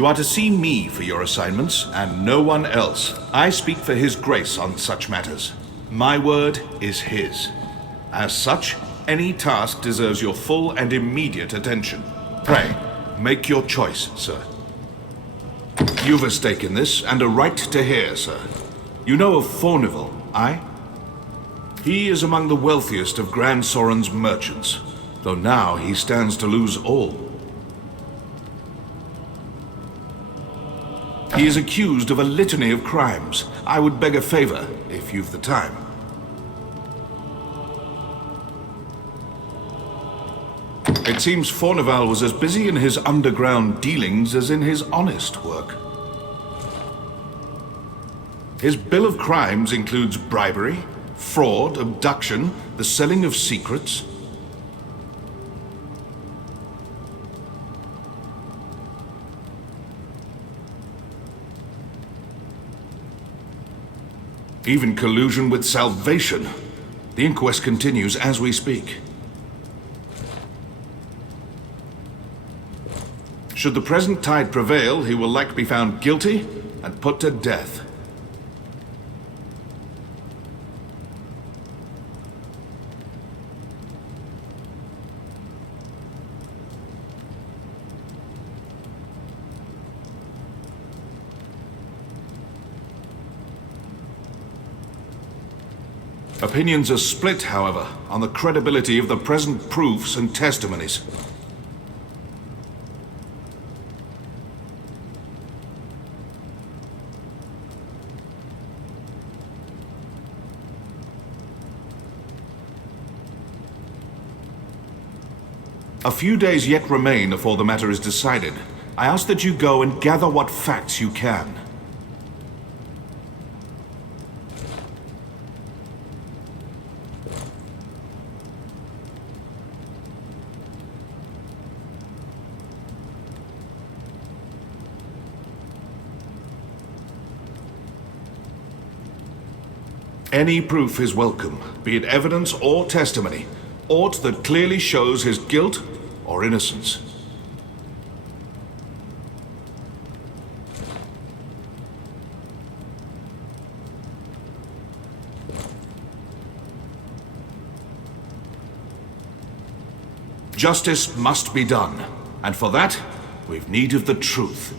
You are to see me for your assignments, and no one else. I speak for His grace on such matters. My word is His. As such, any task deserves your full and immediate attention. Pray, make your choice, sir. You've a stake in this, and a right to hear, sir. You know of Fournival, aye? He is among the wealthiest of Grand Soren's merchants, though now he stands to lose all. He is accused of a litany of crimes. I would beg a favor, if you've the time. It seems Fournival was as busy in his underground dealings as in his honest work. His bill of crimes includes bribery, fraud, abduction, the selling of secrets. Even collusion with salvation. The inquest continues as we speak. Should the present tide prevail, he will likely be found guilty and put to death. Opinions are split, however, on the credibility of the present proofs and testimonies. A few days yet remain before the matter is decided. I ask that you go and gather what facts you can. Any proof is welcome, be it evidence or testimony, aught that clearly shows his guilt or innocence. Justice must be done, and for that, we've need of the truth.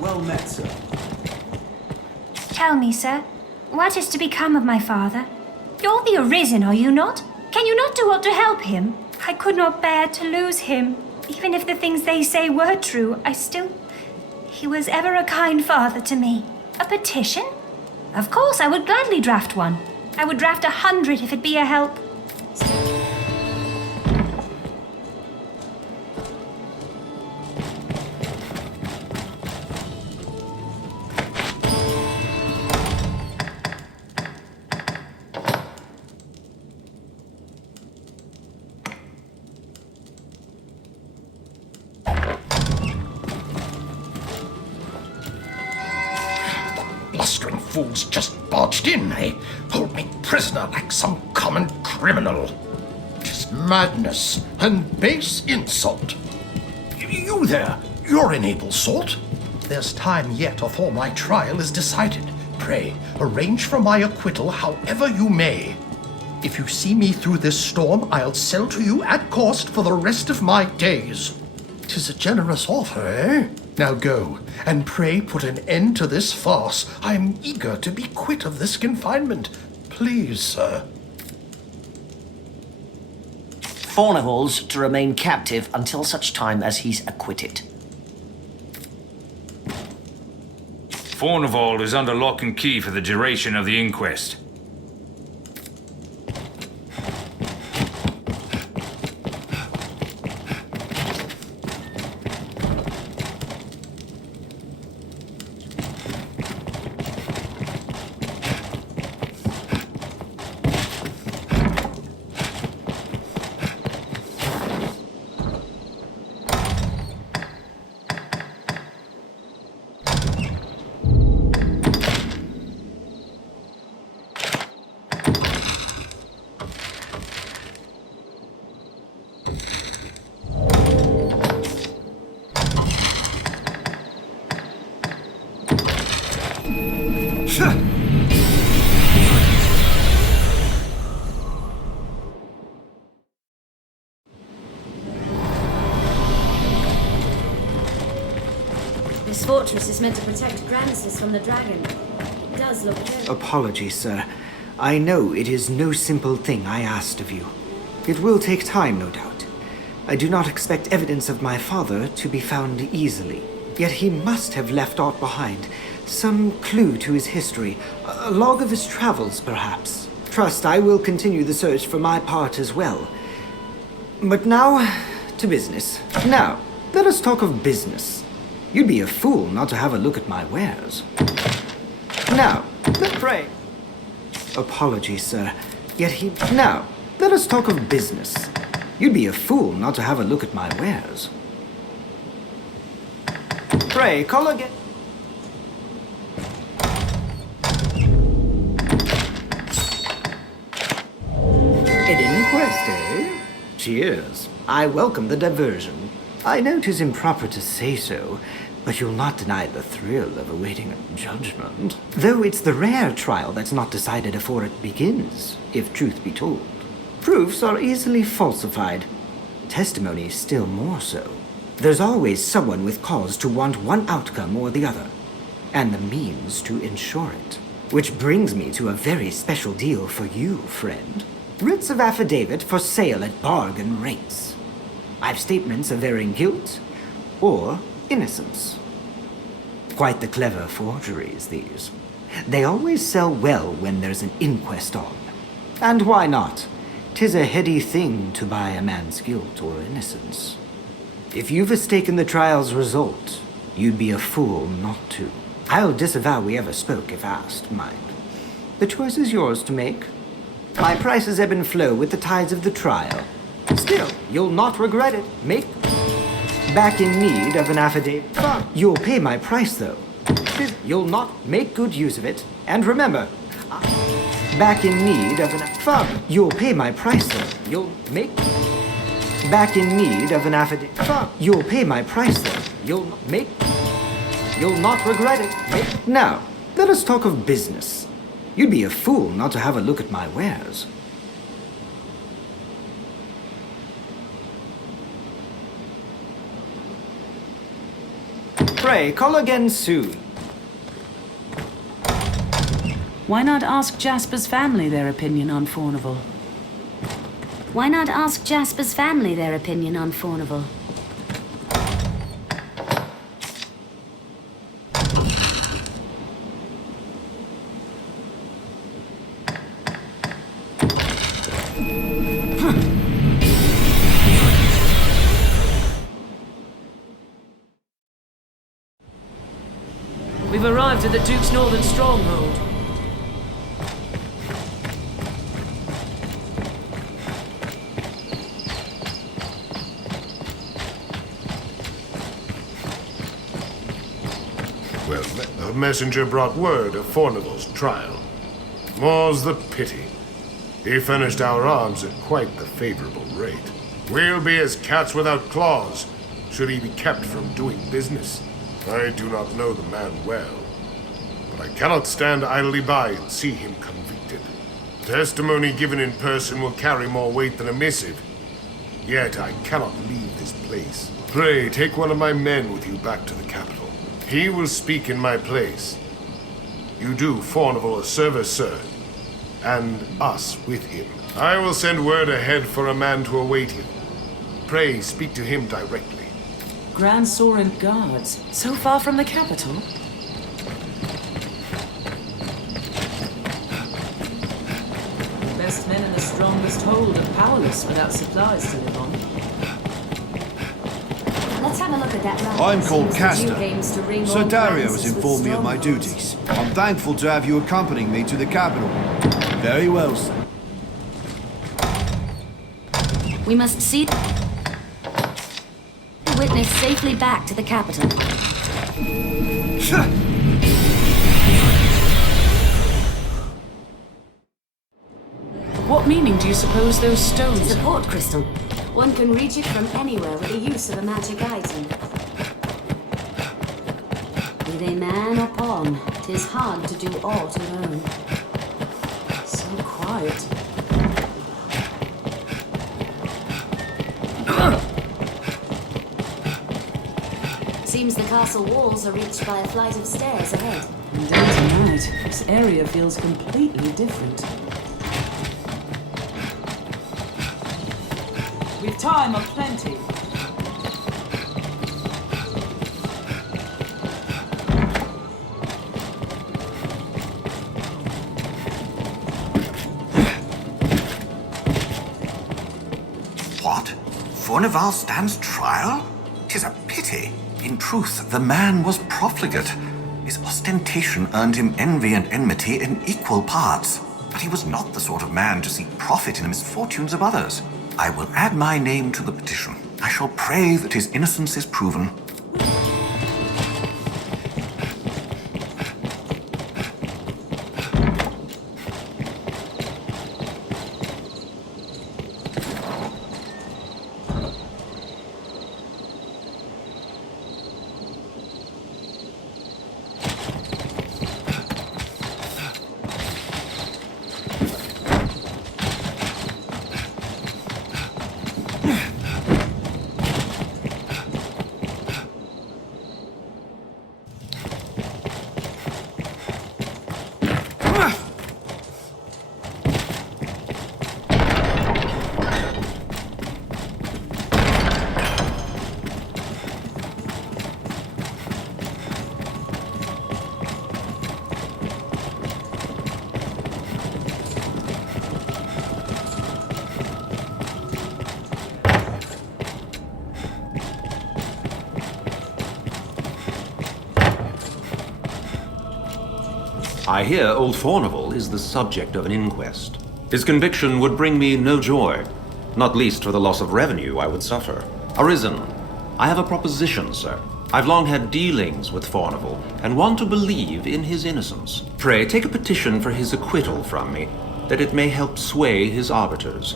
Well met, sir. Tell me, sir, what is to become of my father? You're the Arisen, are you not? Can you not do aught to help him? I could not bear to lose him. Even if the things they say were true, He was ever a kind father to me. A petition? Of course, I would gladly draft one. I would draft 100 if it be a help. Blustering fools just barged in, eh? Hold me prisoner like some common criminal. 'Tis madness and base insult. You there, you're an able sort. There's time yet afore my trial is decided. Pray, arrange for my acquittal however you may. If you see me through this storm, I'll sell to you at cost for the rest of my days. 'Tis a generous offer, eh? Now go, and pray put an end to this farce. I am eager to be quit of this confinement. Please, sir. Fournival's to remain captive until such time as he's acquitted. Fournival is under lock and key for the duration of the inquest. This fortress is meant to protect Grancis from the dragon. It does look very... Apologies, sir. I know it is no simple thing I asked of you. It will take time, no doubt. I do not expect evidence of my father to be found easily. Yet he must have left aught behind. Some clue to his history. A log of his travels, perhaps. Trust I will continue the search for my part as well. But now, to business. Now, let us talk of business. You'd be a fool not to have a look at my wares. Now, pray. Apologies, sir. Yet he... Now, let us talk of business. You'd be a fool not to have a look at my wares. Pray, call again. An inquest, eh? Cheers. I welcome the diversion. I know 'tis improper to say so, but you'll not deny the thrill of awaiting a judgment. Though it's the rare trial that's not decided afore it begins, if truth be told. Proofs are easily falsified. Testimony still more so. There's always someone with cause to want one outcome or the other, and the means to ensure it. Which brings me to a very special deal for you, friend. Writs of affidavit for sale at bargain rates. I've statements averring guilt or innocence. Quite the clever forgeries, these. They always sell well when there's an inquest on. And why not? 'Tis a heady thing to buy a man's guilt or innocence. If you've mistaken the trial's result, you'd be a fool not to. I'll disavow we ever spoke if asked, mind. The choice is yours to make. My prices ebb and flow with the tides of the trial. Still, you'll not regret it. Make back in need of an affidavit. You'll pay my price, though. You'll not make good use of it. And remember, back in need of an you'll pay my price, though. You'll make back in need of an affidavit. You'll pay my price, though. You'll not regret it. Now, let us talk of business. You'd be a fool not to have a look at my wares. Pray, call again soon. Why not ask Jasper's family their opinion on Fournival? Why not ask Jasper's family their opinion on Fournival? We've arrived at the Duke's northern stronghold. Well, the messenger brought word of Fournival's trial. More's the pity. He furnished our arms at quite the favorable rate. We'll be as cats without claws, should he be kept from doing business. I do not know the man well, but I cannot stand idly by and see him convicted. Testimony given in person will carry more weight than a missive. Yet I cannot leave this place. Pray, take one of my men with you back to the capital. He will speak in my place. You do Fournival a service, sir, and us with him. I will send word ahead for a man to await you. Pray, speak to him directly. Grand Sorin Guards, so far from the capital? The best men in the strongest hold are powerless without supplies to live on. Let's have a look at that round. I'm called Seems the Castor. Duke aims to ring Sir all Dario Francis has with informed me of my strongholds. duties. I'm thankful to have you accompanying me to the capital. Very well, sir. We must see the witness safely back to the capital. What meaning do you suppose those stones It's a have? port crystal. One can reach it from anywhere with the use of a magic item. Be they man or pawn, 'tis hard to do aught alone. So quiet. Seems the castle walls are reached by a flight of stairs ahead. From day to night, this area feels completely different. We've time aplenty. What? Fournival stands trial? 'Tis a pity. In truth, the man was profligate. His ostentation earned him envy and enmity in equal parts. But he was not the sort of man to seek profit in the misfortunes of others. I will add my name to the petition. I shall pray that his innocence is proven. I hear old Fournival is the subject of an inquest. His conviction would bring me no joy, not least for the loss of revenue I would suffer. Arisen, I have a proposition, sir. I've long had dealings with Fournival, and want to believe in his innocence. Pray, take a petition for his acquittal from me, that it may help sway his arbiters.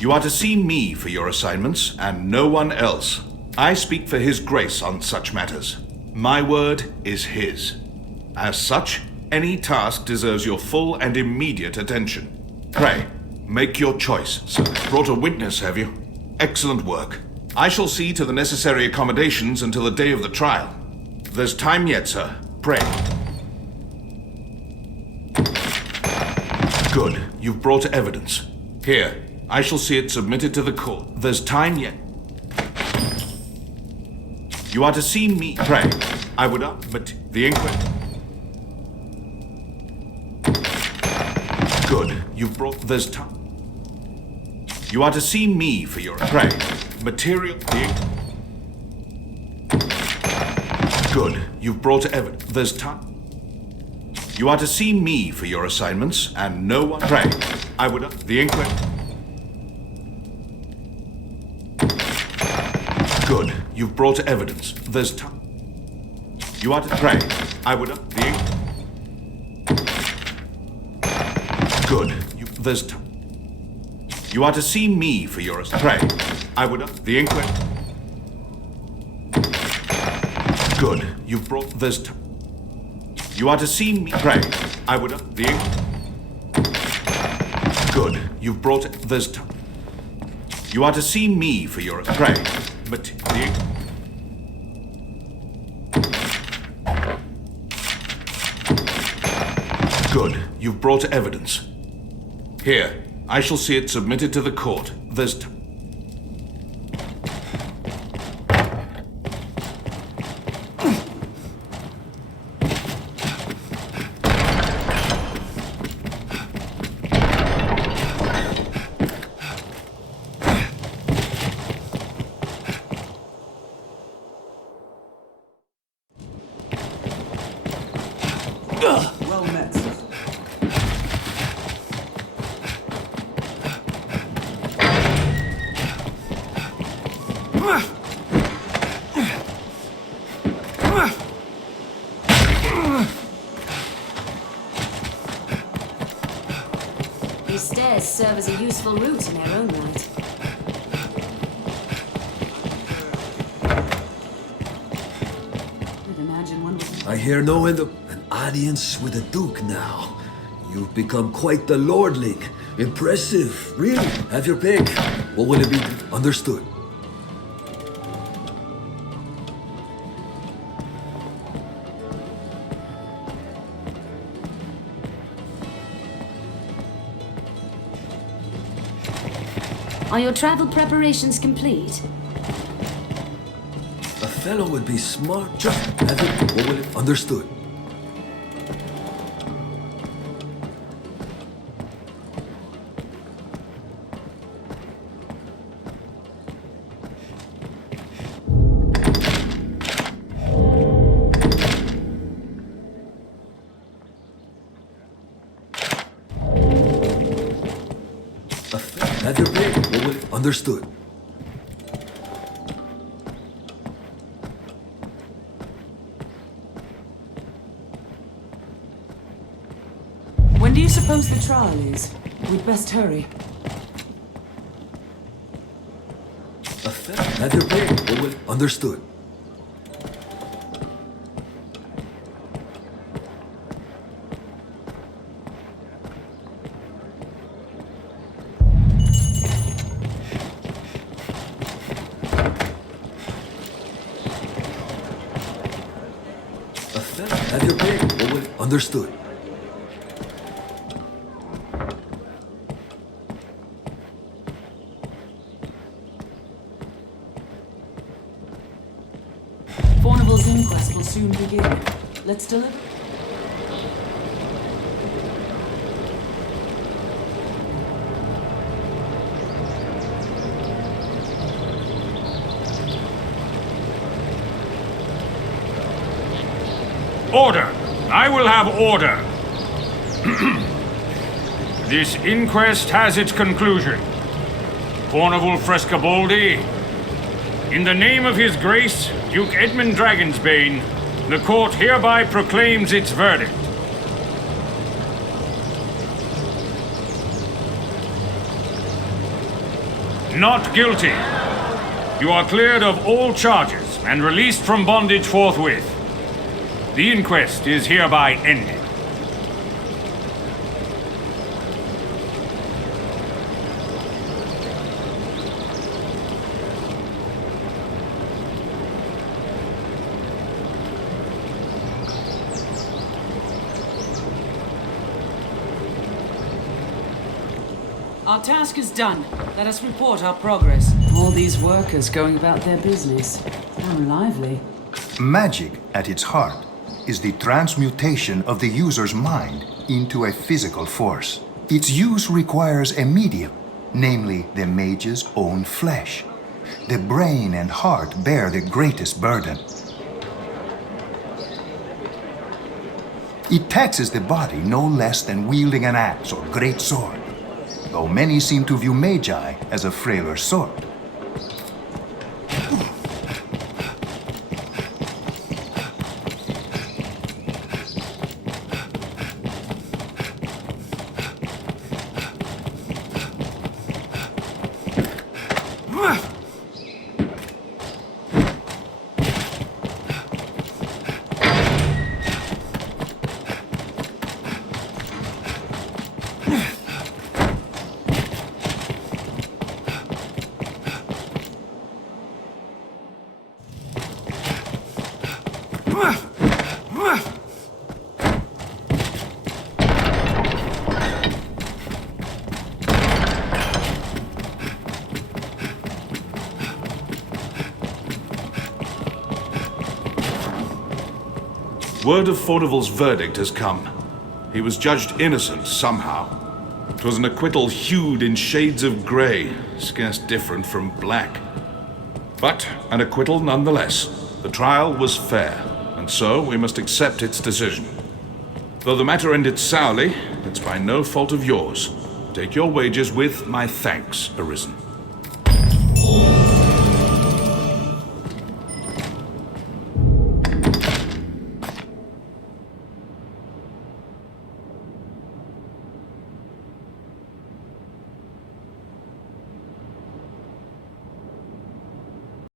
You are to see me for your assignments, and no one else. I speak for His grace on such matters. My word is His. As such, any task deserves your full and immediate attention. Pray, make your choice, sir. Brought a witness, have you? Excellent work. I shall see to the necessary accommodations until the day of the trial. There's time yet, sir. Pray. Good. You've brought evidence. Here. I shall see it submitted to the court. There's time yet. You are to see me. Pray. I would but the inquest. Good. You've brought. There's time. You are to see me for your. Pray. Material. Good. You've brought evidence. There's time. You are to see me for your assignments, and no one. Pray. I would the inquest. Good. You've brought evidence. There's time. You are to pray. I would the. Good. There's time. You are to see me for your pray. I would the inquest. Good. You've brought. There's time. You are to see me. Pray. I would the. Good. You've brought. There's time. You are to see me for your pray. But Good. You've brought evidence. Here. I shall see it submitted to the court. There's Well met. These stairs serve as a useful route in their own right. I'd imagine one would... I hear no end of an audience with the Duke now. You've become quite the lordling. Impressive, really. Have your pick. What will it be? Understood. Are your travel preparations complete? A fellow would be smart. Just have it. What will it? Understood. Have your pick. What will it? Understood. When do you suppose the trial is? We'd best hurry. Have your pick. What will it? Understood. Have your pick. What will it? Understood. Fournival's inquest will soon begin. Let's deliver. Order! I will have order! This inquest has its conclusion. Fournival Frescobaldi, in the name of His Grace, Duke Edmund Dragonsbane, the court hereby proclaims its verdict. Not guilty. You are cleared of all charges and released from bondage forthwith. The inquest is hereby ended. Our task is done. Let us report our progress. All these workers going about their business. How lively. Magic, at its heart, is the transmutation of the user's mind into a physical force. Its use requires a medium, namely the mage's own flesh. The brain and heart bear the greatest burden. It taxes the body no less than wielding an axe or great sword, though many seem to view magi as a frailer sort. Word of Fournival's verdict has come. He was judged innocent somehow. 'Twas an acquittal hued in shades of grey, scarce different from black. But an acquittal nonetheless. The trial was fair, and so we must accept its decision. Though the matter ended sourly, it's by no fault of yours. Take your wages with my thanks, Arisen.